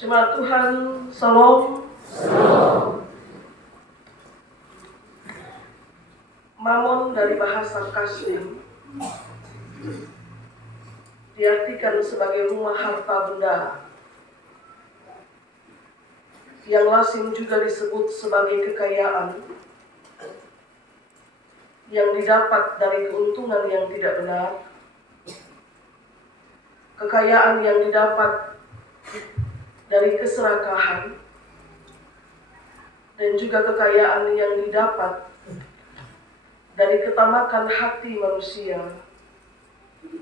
Jemaat Tuhan, Salam. Mamon dari bahasa Kasdim diartikan sebagai rumah harta benda, yang lazim juga disebut sebagai kekayaan yang didapat dari keuntungan yang tidak benar, kekayaan yang didapat dari keserakahan, dan juga kekayaan yang didapat dari ketamakan hati manusia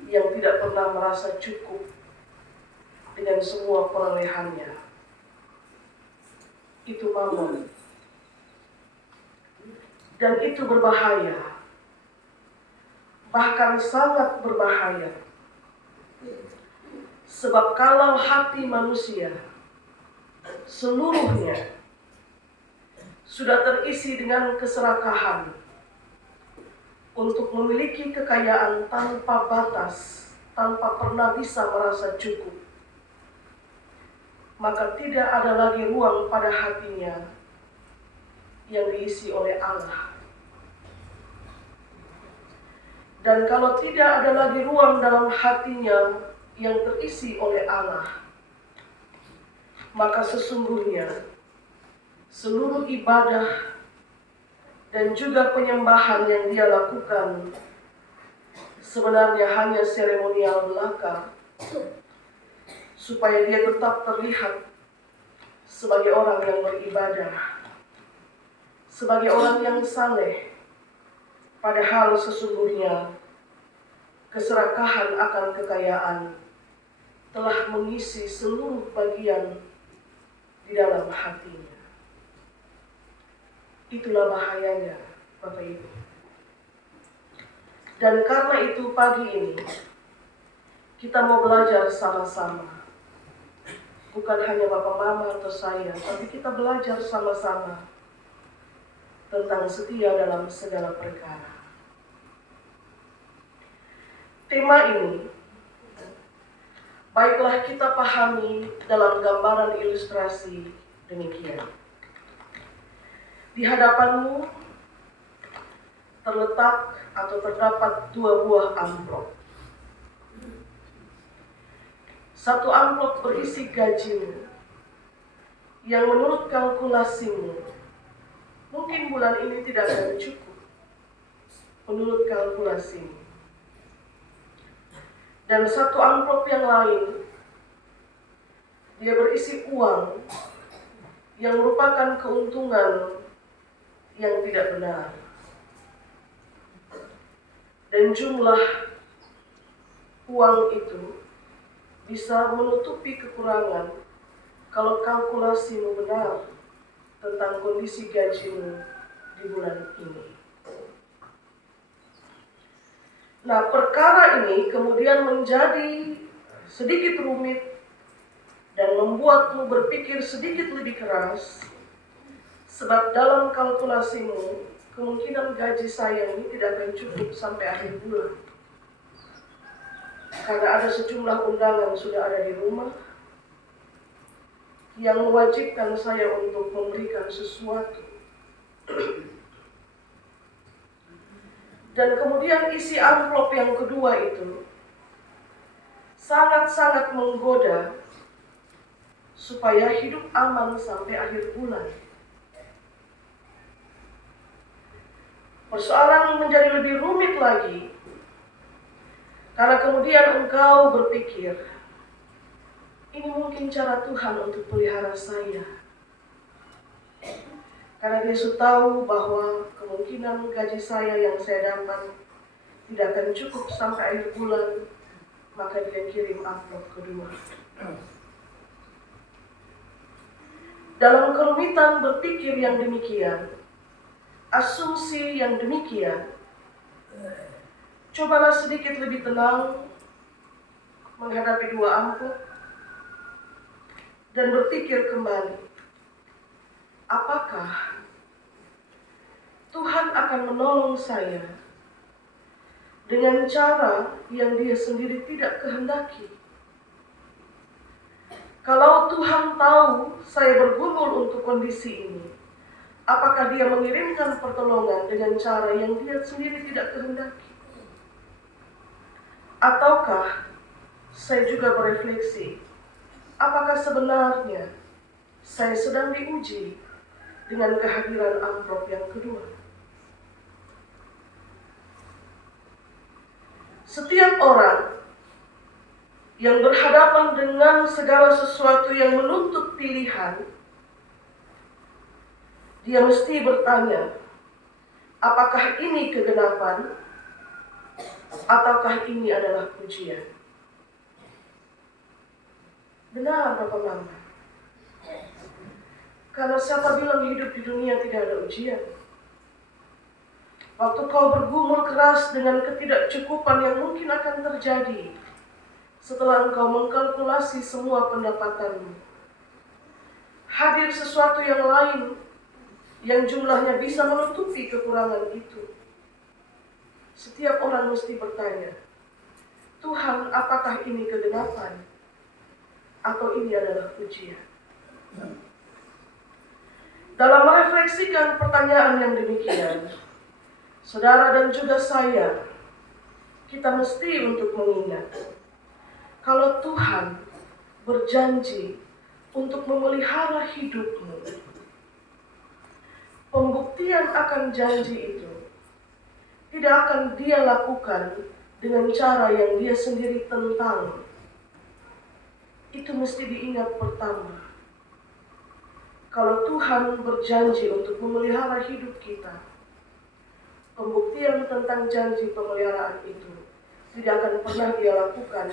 yang tidak pernah merasa cukup dengan semua perolehannya. Itu mamon. Dan itu berbahaya. Bahkan sangat berbahaya. Sebab kalau hati manusia seluruhnya sudah terisi dengan keserakahan untuk memiliki kekayaan tanpa batas, tanpa pernah bisa merasa cukup, maka tidak ada lagi ruang pada hatinya yang diisi oleh Allah. Dan kalau tidak ada lagi ruang dalam hatinya yang terisi oleh Allah, maka sesungguhnya seluruh ibadah dan juga penyembahan yang dia lakukan sebenarnya hanya seremonial belaka, supaya dia tetap terlihat sebagai orang yang beribadah, sebagai orang yang saleh, padahal sesungguhnya keserakahan akan kekayaan telah mengisi seluruh bagian di dalam hatinya. Itulah bahayanya, Bapak Ibu. Dan karena itu pagi ini kita mau belajar sama-sama. Bukan hanya Bapak Mama atau saya, tapi kita belajar sama-sama tentang setia dalam segala perkara. Tema ini baiklah kita pahami dalam gambaran ilustrasi demikian. Di hadapanmu terletak atau terdapat 2 buah amplop. Satu amplop berisi gajimu yang menurut kalkulasimu mungkin bulan ini tidak akan cukup. Menurut kalkulasimu. Dan satu amplop yang lain, dia berisi uang yang merupakan keuntungan yang tidak benar. Dan jumlah uang itu bisa menutupi kekurangan kalau kalkulasimu benar tentang kondisi gajimu di bulan ini. Nah, perkara ini kemudian menjadi sedikit rumit dan membuatmu berpikir sedikit lebih keras, sebab dalam kalkulasimu kemungkinan gaji saya ini tidak akan cukup sampai akhir bulan. Karena ada sejumlah undangan sudah ada di rumah yang mewajibkan saya untuk memberikan sesuatu. Dan kemudian isi amplop yang kedua itu sangat-sangat menggoda supaya hidup aman sampai akhir bulan. Persoalan menjadi lebih rumit lagi karena kemudian engkau berpikir, ini mungkin cara Tuhan untuk pelihara saya. Karena dia sudah tahu bahwa kemungkinan gaji saya yang saya dapat tidak akan cukup sampai akhir bulan, maka dia kirim amplop kedua. Dalam kerumitan berpikir yang demikian, asumsi yang demikian, cobalah sedikit lebih tenang menghadapi 2 amplop dan berpikir kembali. Apakah Tuhan akan menolong saya dengan cara yang Dia sendiri tidak kehendaki? Kalau Tuhan tahu saya bergumul untuk kondisi ini, apakah Dia mengirimkan pertolongan dengan cara yang Dia sendiri tidak kehendaki? Ataukah saya juga berefleksi, apakah sebenarnya saya sedang diuji dengan kehadiran amplop yang kedua? Setiap orang yang berhadapan dengan segala sesuatu yang menuntut pilihan, dia mesti bertanya, apakah ini kegenapan ataukah ini adalah ujian? Benar, Bapak Mama. Karena siapa bilang hidup di dunia tidak ada ujian? Waktu kau bergumul keras dengan ketidakcukupan yang mungkin akan terjadi setelah engkau mengkalkulasi semua pendapatanmu, hadir sesuatu yang lain yang jumlahnya bisa menutupi kekurangan itu. Setiap orang mesti bertanya, Tuhan, apakah ini kegenapan atau ini adalah ujian? Dalam merefleksikan pertanyaan yang demikian, saudara dan juga saya, kita mesti untuk mengingat, kalau Tuhan berjanji untuk memelihara hidupmu, pembuktian akan janji itu tidak akan Dia lakukan dengan cara yang Dia sendiri tentang. Itu mesti diingat pertama. Kalau Tuhan berjanji untuk memelihara hidup kita, pembuktian tentang janji pemeliharaan itu tidak akan pernah Dia lakukan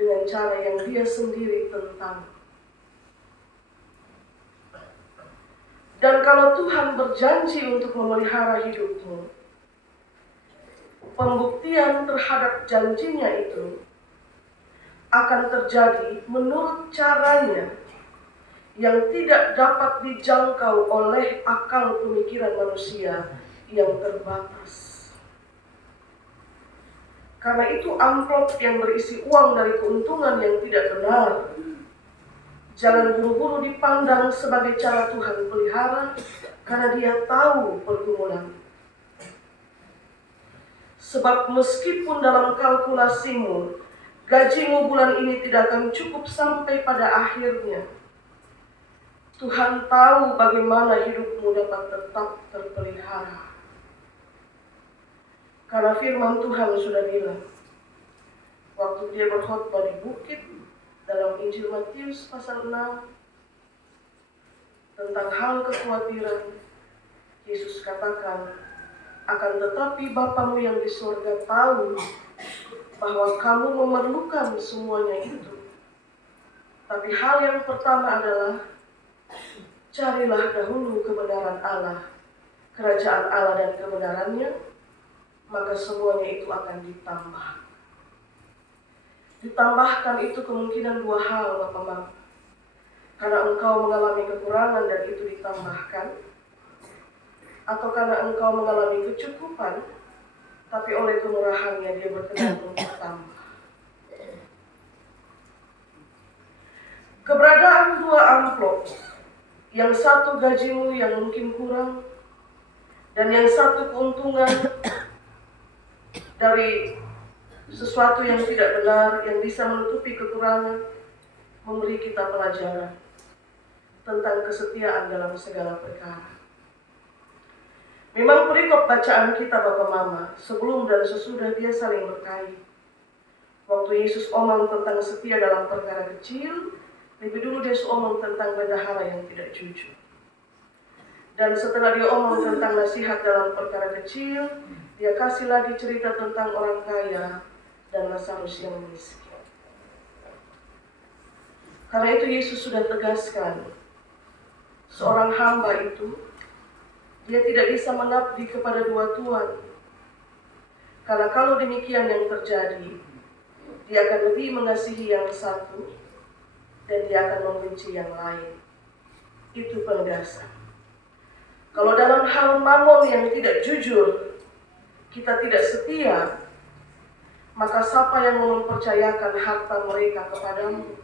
dengan cara yang Dia sendiri tentang. Dan kalau Tuhan berjanji untuk memelihara hidupmu, pembuktian terhadap janjinya itu akan terjadi menurut caranya yang tidak dapat dijangkau oleh akal pemikiran manusia yang terbatas. Karena itu amplop yang berisi uang dari keuntungan yang tidak benar jangan buru-buru dipandang sebagai cara Tuhan pelihara, karena Dia tahu pergumulan. Sebab meskipun dalam kalkulasimu, gajimu bulan ini tidak akan cukup sampai pada akhirnya, Tuhan tahu bagaimana hidupmu dapat tetap terpelihara. Karena firman Tuhan sudah bilang, waktu Dia berkhotbah di bukit, dalam Injil Matius pasal 6, tentang hal kekhawatiran, Yesus katakan, akan tetapi Bapamu yang di surga tahu bahwa kamu memerlukan semuanya itu. Tapi hal yang pertama adalah, carilah dahulu kebenaran Allah, kerajaan Allah dan kebenarannya, maka semuanya itu akan ditambah. Ditambahkan itu kemungkinan dua hal, Bapak Mama. Karena engkau mengalami kekurangan dan itu ditambahkan, atau karena engkau mengalami kecukupan, tapi oleh kemurahannya Dia berkenan untuk tambah. Keberadaan dua amplop, yang satu gajimu yang mungkin kurang, dan yang satu keuntungan dari sesuatu yang tidak benar, yang bisa menutupi kekurangan, memberi kita pelajaran tentang kesetiaan dalam segala perkara. Memang perikop bacaan kita, Bapak Mama, sebelum dan sesudah dia saling berkait. Waktu Yesus omong tentang setia dalam perkara kecil, lebih dulu dia omong tentang bendahara yang tidak jujur. Dan setelah dia omong tentang nasihat dalam perkara kecil, dia kasih lagi cerita tentang orang kaya dan Lazarus yang miskin. Karena itu Yesus sudah tegaskan, seorang hamba itu, dia tidak bisa mengabdi kepada dua tuan. Karena kalau demikian yang terjadi, dia akan lebih mengasihi yang satu, dan dia akan membenci yang lain. Itu penegasan. Kalau dalam hal mamon yang tidak jujur, kita tidak setia, maka siapa yang mempercayakan harta mereka kepadamu?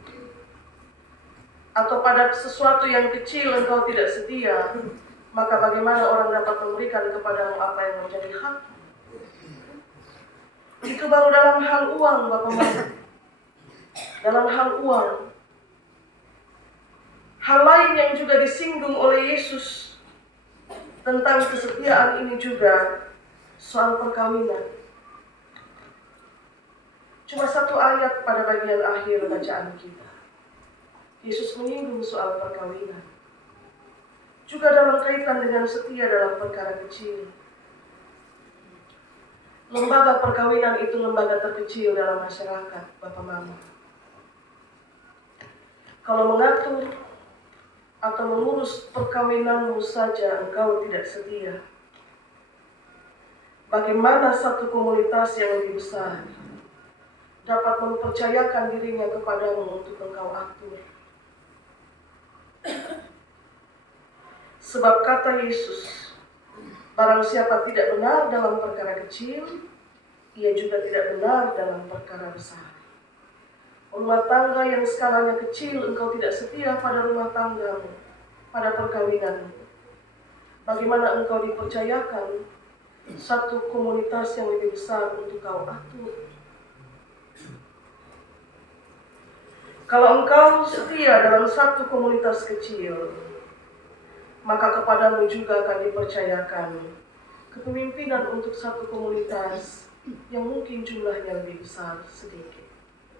atau pada sesuatu yang kecil engkau tidak setia, maka bagaimana orang dapat memberikan kepadamu apa yang menjadi hak? Itu baru dalam hal uang, Bapak-Bapak. Dalam hal uang. Hal lain yang juga disinggung oleh Yesus tentang kesetiaan ini juga soal perkawinan. Cuma satu ayat pada bagian akhir bacaan kita. Yesus menyinggung soal perkawinan. Juga dalam kaitan dengan setia dalam perkara kecil. Lembaga perkawinan itu lembaga terkecil dalam masyarakat, Bapak Mama. Kalau mengatur atau mengurus perkawinanmu saja engkau tidak setia, bagaimana satu komunitas yang lebih besar dapat mempercayakan dirinya kepadamu untuk engkau atur? Sebab kata Yesus, barang siapa tidak benar dalam perkara kecil, ia juga tidak benar dalam perkara besar. Rumah tangga yang skalanya kecil, engkau tidak setia pada rumah tanggamu, pada perkawinanmu. Bagaimana engkau dipercayakan satu komunitas yang lebih besar untuk kau atur? Kalau engkau setia dalam satu komunitas kecil, maka kepadamu juga akan dipercayakan kepemimpinan untuk satu komunitas yang mungkin jumlahnya lebih besar sedikit.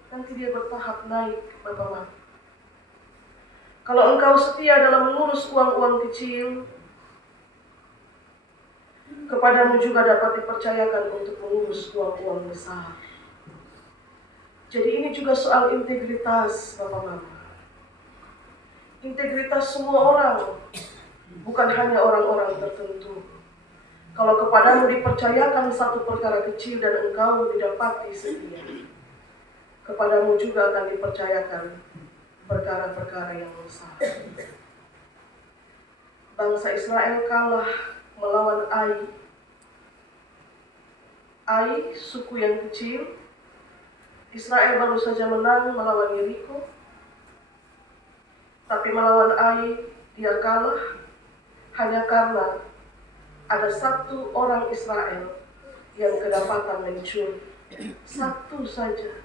Nanti dia bertahap naik, Bapak-Bapak. Kalau engkau setia dalam mengurus uang-uang kecil, kepadamu juga dapat dipercayakan untuk mengurus uang-uang besar. Jadi ini juga soal integritas, Bapak-Bapak. Integritas semua orang, bukan hanya orang-orang tertentu. Kalau kepadamu dipercayakan satu perkara kecil dan engkau didapati setia, kepadamu juga akan dipercayakan perkara-perkara yang besar. Bangsa Israel kalah melawan Ai. Ai, suku yang kecil. Israel baru saja menang melawan Yeriko. Tapi melawan Ai, dia kalah hanya karena ada satu orang Israel yang kedapatan mencuri. Satu saja.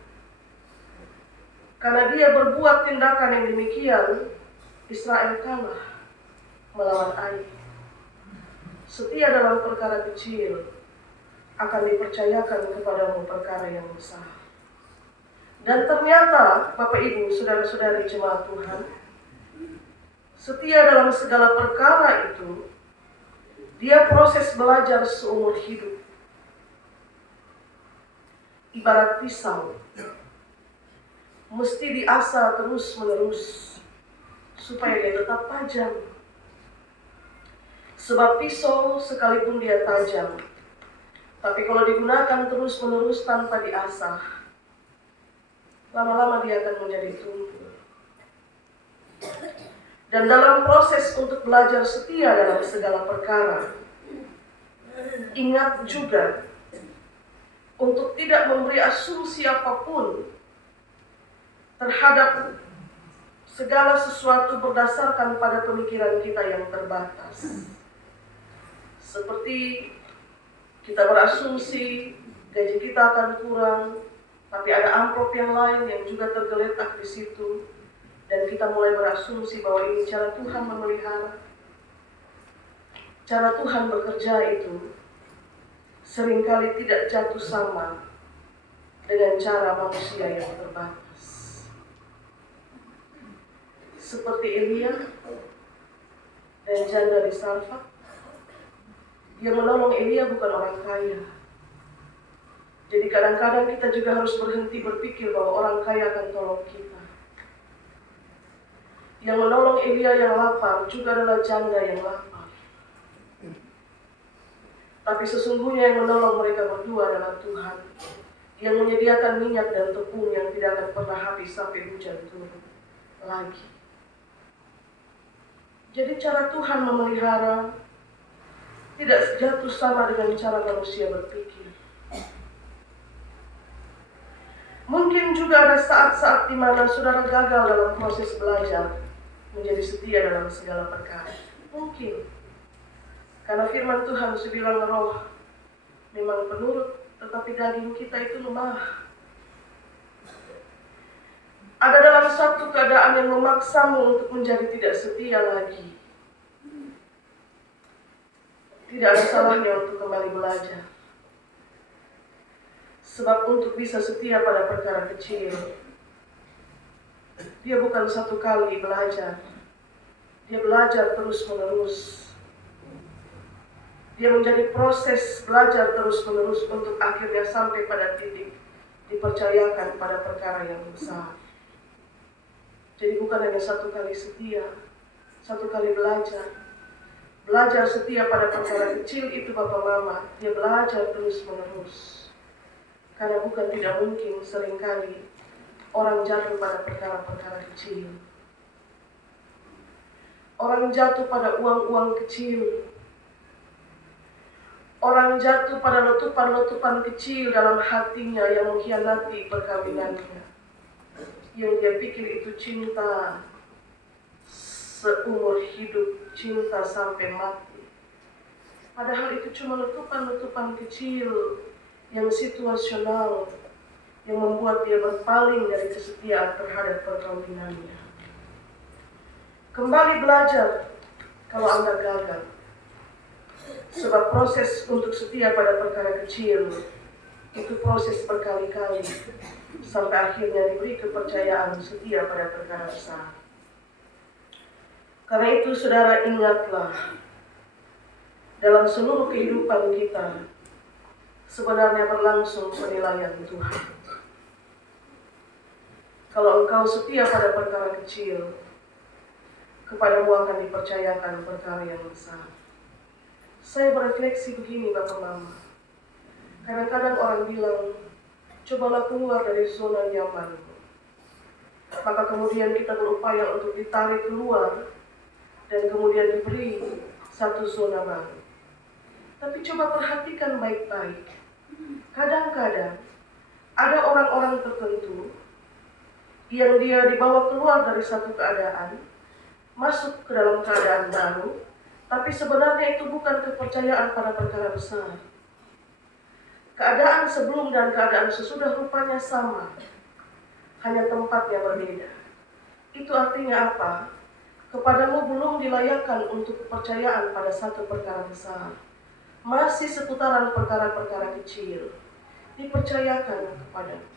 Karena dia berbuat tindakan yang demikian, Israel kalah melawan Ai. Setia dalam perkara kecil akan dipercayakan kepadamu perkara yang besar. Dan ternyata, Bapak Ibu, saudara-saudari jemaat Tuhan, setia dalam segala perkara itu, dia proses belajar seumur hidup. Ibarat pisau, mesti diasah terus-menerus supaya dia tetap tajam. Sebab pisau sekalipun dia tajam, tapi kalau digunakan terus-menerus tanpa diasah, lama-lama dia akan menjadi tumpul. Dan dalam proses untuk belajar setia dalam segala perkara, ingat juga untuk tidak memberi asumsi apapun terhadap segala sesuatu berdasarkan pada pemikiran kita yang terbatas. Seperti kita berasumsi gaji kita akan kurang, tapi ada amplop yang lain yang juga tergeletak di situ, dan kita mulai berasumsi bahwa ini cara Tuhan memelihara. Cara Tuhan bekerja itu seringkali tidak jatuh sama dengan cara manusia yang terbatas. Seperti Elia dan janda di Sarfat, yang menolong Elia bukan orang kaya. Jadi kadang-kadang kita juga harus berhenti berpikir bahwa orang kaya akan tolong kita. Yang menolong Elia yang lapar juga adalah janda yang lapar. Tapi sesungguhnya yang menolong mereka berdua adalah Tuhan, yang menyediakan minyak dan tepung yang tidak akan pernah habis sampai hujan turun lagi. Jadi cara Tuhan memelihara tidak jatuh sama dengan cara manusia berpikir. Mungkin juga ada saat-saat di mana saudara gagal dalam proses belajar menjadi setia dalam segala perkara? Mungkin. Karena firman Tuhan bilang roh memang penurut, tetapi daging kita itu lemah. Ada dalam satu keadaan yang memaksamu untuk menjadi tidak setia lagi. Tidak ada salahnya untuk kembali belajar. Sebab untuk bisa setia pada perkara kecil, dia bukan satu kali belajar. Dia belajar terus-menerus. Dia menjadi proses belajar terus-menerus untuk akhirnya sampai pada titik dipercayakan pada perkara yang besar. Jadi bukan hanya satu kali setia, satu kali belajar. Belajar setia pada perkara kecil itu Bapak Mama, dia belajar terus-menerus. Karena bukan tidak mungkin seringkali orang jatuh pada perkara-perkara kecil. Orang jatuh pada uang-uang kecil. Orang jatuh pada letupan-letupan kecil dalam hatinya yang mengkhianati perkawinannya. Yang dia pikir itu cinta seumur hidup, cinta sampai mati. Padahal itu cuma letupan-letupan kecil yang situasional, yang membuat dia berpaling dari kesetiaan terhadap perkawinannya. Kembali belajar kalau Anda gagal. Sebab proses untuk setia pada perkara kecil itu proses berkali-kali sampai akhirnya diberi kepercayaan setia pada perkara besar. Karena itu saudara ingatlah, dalam seluruh kehidupan kita sebenarnya berlangsung penilaian Tuhan. Kalau engkau setia pada perkara kecil, kepadamu akan dipercayakan perkara yang besar. Saya berefleksi begini Bapak Mama. Kadang-kadang orang bilang, cobalah keluar dari zona nyaman. Maka kemudian kita berupaya untuk ditarik keluar dan kemudian diberi satu zona baru. Tapi coba perhatikan baik-baik. Kadang-kadang ada orang-orang tertentu yang dia dibawa keluar dari satu keadaan, masuk ke dalam keadaan baru, tapi sebenarnya itu bukan kepercayaan pada perkara besar. Keadaan sebelum dan keadaan sesudah rupanya sama, hanya tempatnya berbeda. Itu artinya apa? Kepadamu belum dilayakkan untuk kepercayaan pada satu perkara besar. Masih seputaran perkara-perkara kecil dipercayakan kepadamu.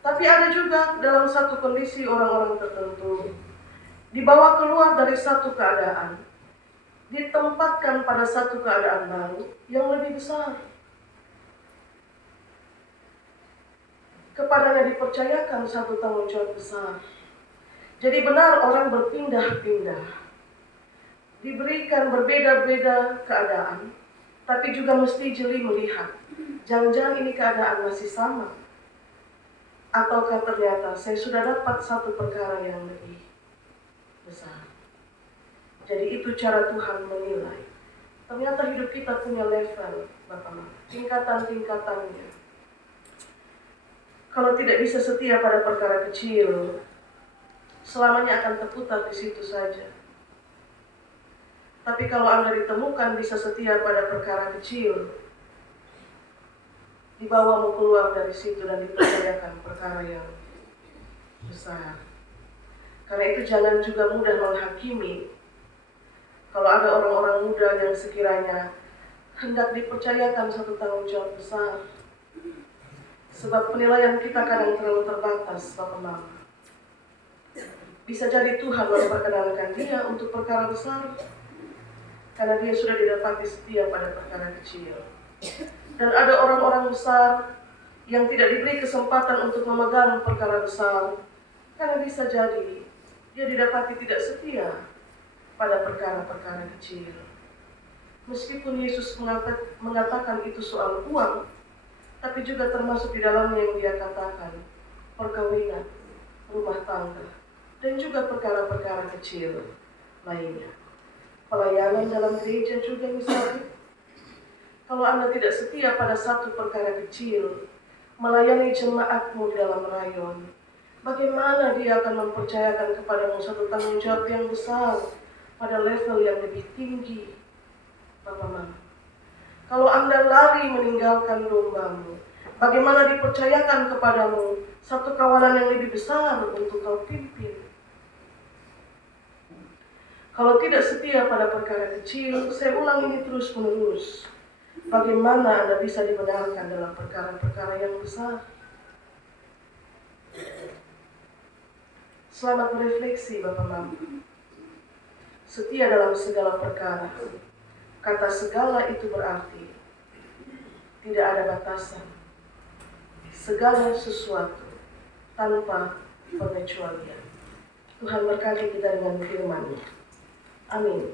Tapi ada juga dalam satu kondisi orang-orang tertentu dibawa keluar dari satu keadaan, ditempatkan pada satu keadaan baru yang lebih besar. Kepadanya dipercayakan satu tanggung jawab besar. Jadi benar orang berpindah-pindah, diberikan berbeda-beda keadaan, tapi juga mesti jeli melihat, jangan-jangan ini keadaan masih sama, ataukah ternyata saya sudah dapat satu perkara yang lebih besar. Jadi itu cara Tuhan menilai. Ternyata hidup kita punya level, Bapak-Bapak, tingkatan-tingkatannya. Kalau tidak bisa setia pada perkara kecil, selamanya akan terputar di situ saja. Tapi kalau Anda ditemukan bisa setia pada perkara kecil, dibawamu keluar dari situ dan dipercayakan perkara yang besar. Karena itu jangan juga mudah menghakimi. Kalau ada orang-orang muda yang sekiranya hendak dipercayakan satu tanggung jawab besar, sebab penilaian kita kadang terlalu terbatas, Bapak Mama. Bisa jadi Tuhan memperkenankan dia untuk perkara besar, karena dia sudah didapati setia pada perkara kecil. Dan ada orang-orang besar yang tidak diberi kesempatan untuk memegang perkara besar, karena bisa jadi dia didapati tidak setia pada perkara-perkara kecil. Meskipun Yesus mengatakan itu soal uang, tapi juga termasuk di dalamnya yang dia katakan perkawinan, rumah tangga, dan juga perkara-perkara kecil lainnya. Pelayanan dalam gereja juga misalnya. Kalau Anda tidak setia pada satu perkara kecil, melayani jemaatmu di dalam rayon, bagaimana dia akan mempercayakan kepadamu satu tanggung jawab yang besar pada level yang lebih tinggi, Bapak Mama? Kalau Anda lari meninggalkan dombamu, bagaimana dipercayakan kepadamu satu kawanan yang lebih besar untuk kau pimpin? Kalau tidak setia pada perkara kecil, saya ulang ini terus menerus. Bagaimana Anda bisa dibenarkan dalam perkara-perkara yang besar? Selamat berefleksi, Bapak Mama. Setia dalam segala perkara. Kata segala itu berarti tidak ada batasan. Segala sesuatu tanpa pengecualian. Tuhan berkati kita dengan firman-Nya. Amin.